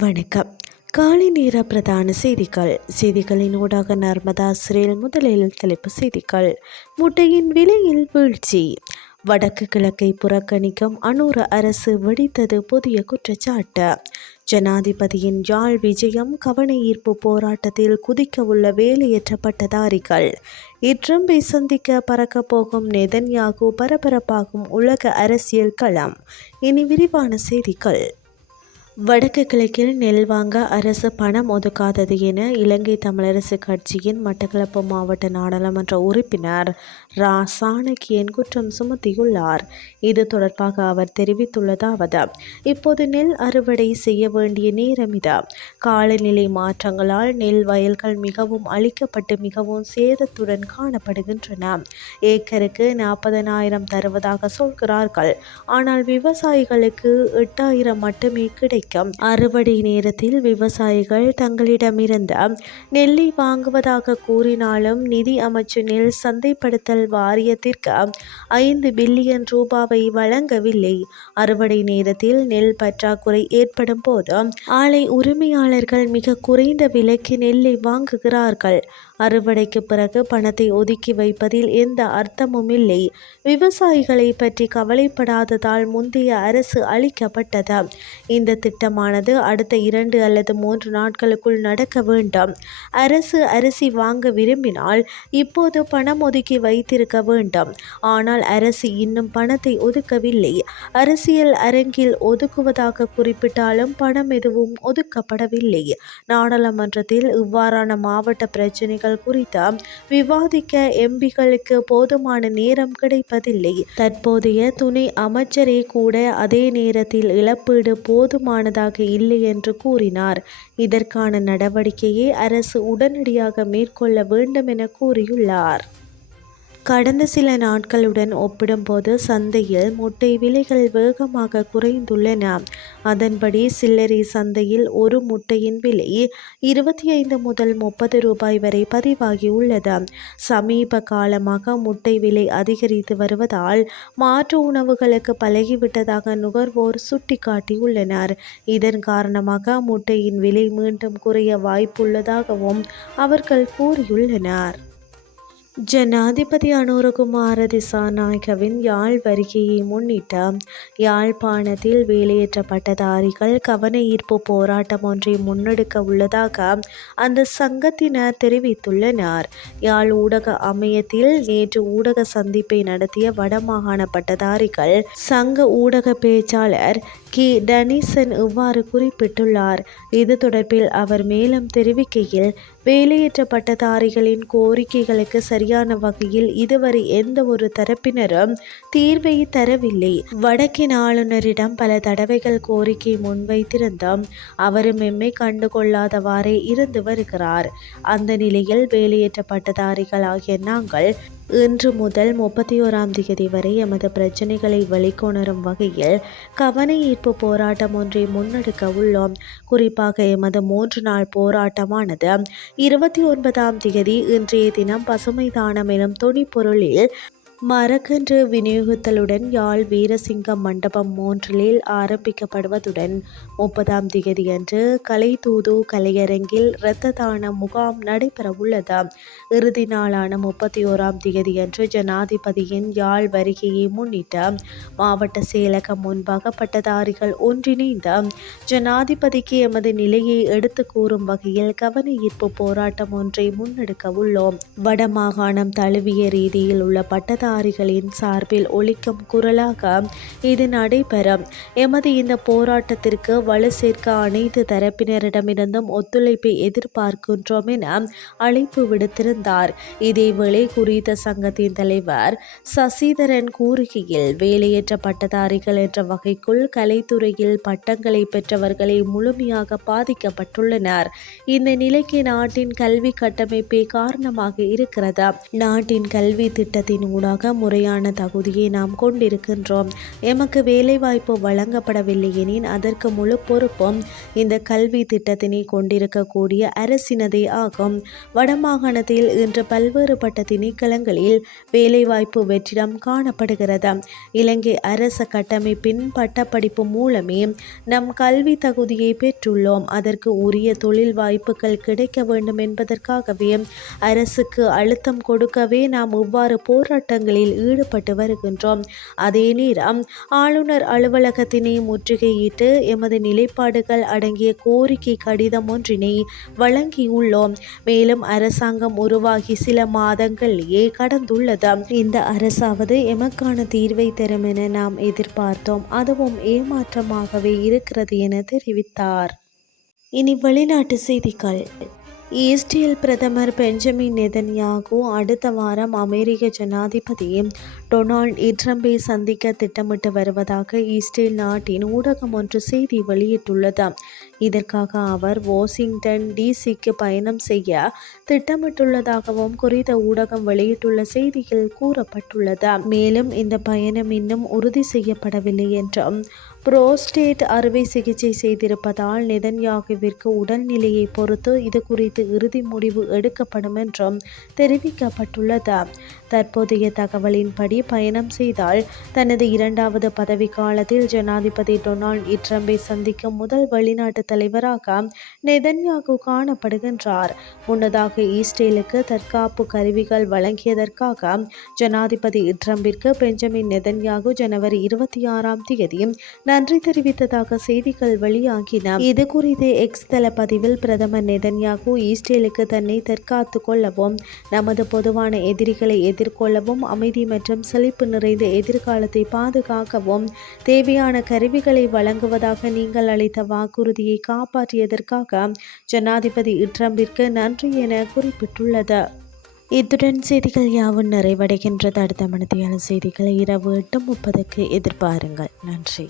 வணக்கம். காலை நேர பிரதான செய்திகள். செய்திகளின் ஊடாக நர்மதா சிறையில் முதலில் தலைப்பு செய்திகள். முட்டையின் விலையில் வீழ்ச்சி. வடக்கு கிழக்கை புறக்கணிக்கும் அனூர அரசு வெடித்தது புதிய குற்றச்சாட்டு. ஜனாதிபதியின் யாழ் விஜயம் கவன ஈர்ப்பு போராட்டத்தில் குதிக்க உள்ள வேலையற்ற பட்டதாரிகள் இட்ரம்பை சந்திக்க பறக்கப் போகும் நெதன்யாகு பரபரப்பாகும் உலக அரசியல் களம். இனி விரிவான செய்திகள். வடக்கு கிழக்கில் நெல் வாங்க அரசு பணம் ஒதுக்காதது என இலங்கை தமிழரசு கட்சியின் மட்டக்களப்பு மாவட்ட நாடாளுமன்ற உறுப்பினர் ரா சாணக்கியன் குற்றம் சுமத்தியுள்ளார். இது தொடர்பாக அவர் தெரிவித்துள்ளதாவது இப்போது நெல் அறுவடை செய்ய வேண்டிய நேரம் இது. காலநிலை மாற்றங்களால் நெல் வயல்கள் மிகவும் அழிக்கப்பட்டு மிகவும் சேதத்துடன் காணப்படுகின்றன. ஏக்கருக்கு நாற்பதனாயிரம் தருவதாக சொல்கிறார்கள். ஆனால் விவசாயிகளுக்கு எட்டாயிரம் மட்டுமே வைக்கும் அறுவடை நேரத்தில் விவசாயிகள் தங்களிடமிருந்த நெல்லை வாங்குவதாக கூறினாலும் நிதி அமைச்சு நெல் சந்தைப்படுத்தல் வாரியத்திற்கு ஐந்து பில்லியன் ரூபாவை வழங்கவில்லை. அறுவடை நேரத்தில் நெல் பற்றாக்குறை ஏற்படும் போது ஆலை உரிமையாளர்கள் மிக குறைந்த விலைக்கு நெல்லை வாங்குகிறார்கள். அறுவடைக்கு பிறகு பணத்தை ஒதுக்கி வைப்பதில் எந்த அர்த்தமும் இல்லை. விவசாயிகளை பற்றி கவலைப்படாததால் முந்தைய அரசு அளிக்கப்பட்டது இந்த திட்டமானது அடுத்த இரண்டு அல்லது மூன்று நாட்களுக்குள் நடக்க வேண்டும். அரசு அரிசி வாங்க விரும்பினால் இப்போது பணம் ஒதுக்கி வைத்திருக்க வேண்டும். ஆனால் அரசு இன்னும் பணத்தை ஒதுக்கவில்லை. அரசியல் அரங்கில் ஒதுக்குவதாக குறிப்பிட்டாலும் பணம் எதுவும் ஒதுக்கப்படவில்லை. நாடாளுமன்றத்தில் இவ்வாறான மாவட்ட பிரச்சினைகள் குறித்து விவாதிக்க எம்பிகளுக்கு போதுமான நேரம் கிடைப்பதில்லை. தற்போதைய துணை அமைச்சரே கூட அதே நேரத்தில் இழப்பீடு போதுமானதாக இல்லை என்று கூறினார். இதற்கான நடவடிக்கையை அரசு உடனடியாக மேற்கொள்ள வேண்டும் என கூறியுள்ளார். கடந்த சில நாட்களுடன் ஒப்பிடும்போது சந்தையில் முட்டை விலைகள் வேகமாக குறைந்துள்ளன. அதன்படி சில்லறை சந்தையில் ஒரு முட்டையின் விலை இருபத்தி ஐந்து முதல் முப்பது ரூபாய் வரை பதிவாகியுள்ளது சமீப காலமாக முட்டை விலை அதிகரித்து வருவதால் மாற்று உணவுகளுக்கு பழகிவிட்டதாக நுகர்வோர் சுட்டிக்காட்டியுள்ளனர். இதன் காரணமாக முட்டையின் விலை மீண்டும் குறைய வாய்ப்புள்ளதாகவும் அவர்கள் கூறியுள்ளனர். ஜனாதிபதி அனுரகுமார திசாநாயகவின் யாழ் வருகையை முன்னிட்டு யாழ்ப்பாணத்தில் வேலையேற்ற பட்டதாரிகள் கவன ஈர்ப்பு போராட்டம் ஒன்றை முன்னெடுக்க உள்ளதாக அந்த சங்கத்தினர் தெரிவித்துள்ளனர். யாழ் ஊடக அமையத்தில் நேற்று ஊடக சந்திப்பை நடத்திய வடமாகாண பட்டதாரிகள் சங்க ஊடக பேச்சாளர் கி. டனிசன் இவ்வாறு குறிப்பிட்டுள்ளார். இது தொடர்பில் அவர் மேலும் தெரிவிக்கையில் வேலையற்ற பட்டதாரிகளின் கோரிக்கைகளுக்கு சரியான வகையில் இதுவரை எந்த ஒரு தரப்பினரும் தீர்வை தரவில்லை. வடக்கின் ஆளுநரிடம் பல தடவைகள் கோரிக்கை முன்வைத்திருந்தும் அவரும் எம்மை கண்டுகொள்ளாதவாறே இருந்து வருகிறார். அந்த நிலையில் வேலையேற்றப்பட்டதாரிகள் ஆகிய நாங்கள் இன்று முதல் முப்பத்தி ஓராம் தேதி வரை எமது பிரச்சனைகளை வெளிக்கொணரும் வகையில் கவன ஈர்ப்பு போராட்டம் ஒன்றை முன்னெடுக்க உள்ளோம். குறிப்பாக எமது மூன்று நாள் போராட்டமானது இருபத்தி ஒன்பதாம் தேதி இன்றைய தினம் பசுமை தானம் எனும் துணிப்பொருளில் மரக்கன்று விநியோகித்தலுடன் யாழ் வீரசிங்கம் மண்டபம் மூன்றிலில் ஆரம்பிக்கப்படுவதுடன் முப்பதாம் தேதியன்று கலைதூது கலையரங்கில் இரத்த தான முகாம் நடைபெறவுள்ளது. இறுதி நாளான முப்பத்தி ஓராம் தேதியன்று ஜனாதிபதியின் யாழ் வருகையை முன்னிட்டு மாவட்ட செயலகம் முன்பாக பட்டதாரிகள் ஒன்றிணைந்த ஜனாதிபதிக்கு எமது நிலையை எடுத்து கூறும் வகையில் கவன ஈர்ப்பு போராட்டம் ஒன்றை முன்னெடுக்க உள்ளோம் வடமாகாணம் தழுவிய ரீதியில் உள்ள பட்டதாரி அதிகாரிகளின் சார்பில் ஒழிக்கும் குரலாக இது நடைபெறும். எமது இந்த போராட்டத்திற்கு வலு சேர்க்க அனைத்து தரப்பினரிடமிருந்தும் ஒத்துழைப்பை எதிர்பார்க்கின்றோம் என அழைப்பு விடுத்திருந்தார். இதேவேளை குறித்த சங்கத்தின் தலைவர் சசிதரன் கூறுகையில் வேலையற்ற பட்டதாரிகள் என்ற வகைக்குள் கலைத்துறையில் பட்டங்களை பெற்றவர்களை முழுமையாக பாதிக்கப்பட்டுள்ளனர். இந்த நிலைக்கு நாட்டின் கல்வி கட்டமைப்பே காரணமாக இருக்கிறது. நாட்டின் கல்வி திட்டத்தின் ஊடாக நிச்சயமாக முறையான தகுதியை நாம் கொண்டிருக்கின்றோம். எமக்கு வேலைவாய்ப்பு வழங்கப்படவில்லை எனின் அதற்கு முழு பொறுப்பும் இந்த கல்வி திட்டத்தினை கொண்டிருக்கக்கூடிய அரசினதே ஆகும். வடமாகாணத்தில் இன்று பல்வேறுபட்ட திணைக்களங்களில் வேலைவாய்ப்பு வெற்றிடம் காணப்படுகிறது. இலங்கை அரச கட்டமைப்பின் பட்டப்படிப்பு மூலமே நம் கல்வி தகுதியை பெற்றுள்ளோம். அதற்கு உரிய தொழில் வாய்ப்புகள் கிடைக்க வேண்டும் என்பதற்காகவே அரசுக்கு அழுத்தம் கொடுக்கவே நாம் இவ்வாறு போராட்டங்களில் ஈடுபட்டு வருகின்றோம். அதே நேரம் ஆளுநர் அலுவலகத்தினை முற்றுகையிட்டு எமது நிலைப்பாடுகள் அடங்கிய கோரிக்கை கடிதம் ஒன்றினை வழங்கியுள்ளோம். மேலும் அரசாங்கம் உருவாகி சில மாதங்களிலேயே கடந்துள்ளது. இந்த அரசாவது எமக்கான தீர்வை தரும் என நாம் எதிர்பார்த்தோம். அதுவும் ஏமாற்றமாகவே இருக்கிறது என தெரிவித்தார். இனி வெளிநாட்டு செய்திகள். இஸ்ரேல் பிரதமர் பெஞ்சமின் நெதன்யாகு அடுத்த வாரம் அமெரிக்க ஜனாதிபதி டொனால்ட் ட்ரம்பை சந்திக்க திட்டமிட்டு வருவதாக ஈஸ்டில் நாட்டின் ஊடகம் ஒன்று செய்தி வெளியிட்டுள்ளது. இதற்காக அவர் வாஷிங்டன் டிசிக்கு பயணம் செய்ய திட்டமிட்டுள்ளதாகவும் குறித்த ஊடகம் வெளியிட்டுள்ள செய்தியில் கூறப்பட்டுள்ளது. மேலும் இந்த பயணம் இன்னும் உறுதி செய்யப்படவில்லை என்றும் புரோஸ்டேட் அறுவை சிகிச்சை செய்திருப்பதால் நிதன்யாகுவிற்கு உடல்நிலையை பொறுத்து இது குறித்து இறுதி முடிவு எடுக்கப்படும் என்றும் தெரிவிக்கப்பட்டுள்ளது. தற்போதைய தகவலின்படி பயணம் செய்தால் தனது இரண்டாவது பதவி காலத்தில் ஜனாதிபதி டொனால்ட் ட்ரம்பை சந்திக்கும் முதல் வெளிநாட்டு தலைவராக நெதன்யாகு காணப்படுகின்றார். முன்னதாக ஈஸ்டேலுக்கு தற்காப்பு கருவிகள் வழங்கியதற்காக ஜனாதிபதி ட்ரம்பிற்கு பெஞ்சமின் நெதன்யாகு ஜனவரி இருபத்தி ஆறாம் தேதி நன்றி தெரிவித்ததாக செய்திகள் வெளியாகின. இது குறித்து எக்ஸ் தள பதிவில் பிரதமர் நெதன்யாகு ஈஸ்டேலுக்கு தன்னை தற்காத்து கொள்ளவும் நமது பொதுவான எதிரிகளை எதிர் எதிர்கொள்ளவும் அமைதி மற்றும் செழிப்பு நிறைந்த எதிர்காலத்தை பாதுகாக்கவும் தேவையான கருவிகளை வழங்குவதாக நீங்கள் அளித்த வாக்குறுதியை காப்பாற்றியதற்காக ஜனாதிபதி ட்ரம்பிற்கு நன்றி என குறிப்பிட்டுள்ளது. இத்துடன் செய்திகள் யாவும் நிறைவடைகின்றது. அடுத்த மனதியான செய்திகளை இரவு எட்டு முப்பதுக்கு எதிர்பாருங்கள். நன்றி.